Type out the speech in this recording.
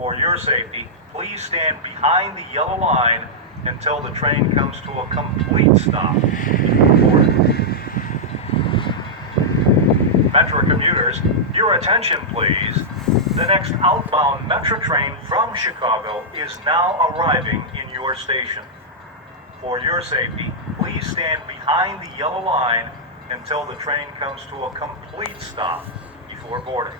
For your safety, please stand behind the yellow line until the train comes to a complete stop. Metra commuters, your attention please. The next outbound Metra train from Chicago is now arriving in your station. For your safety, please stand behind the yellow line until the train comes to a complete stop before boarding.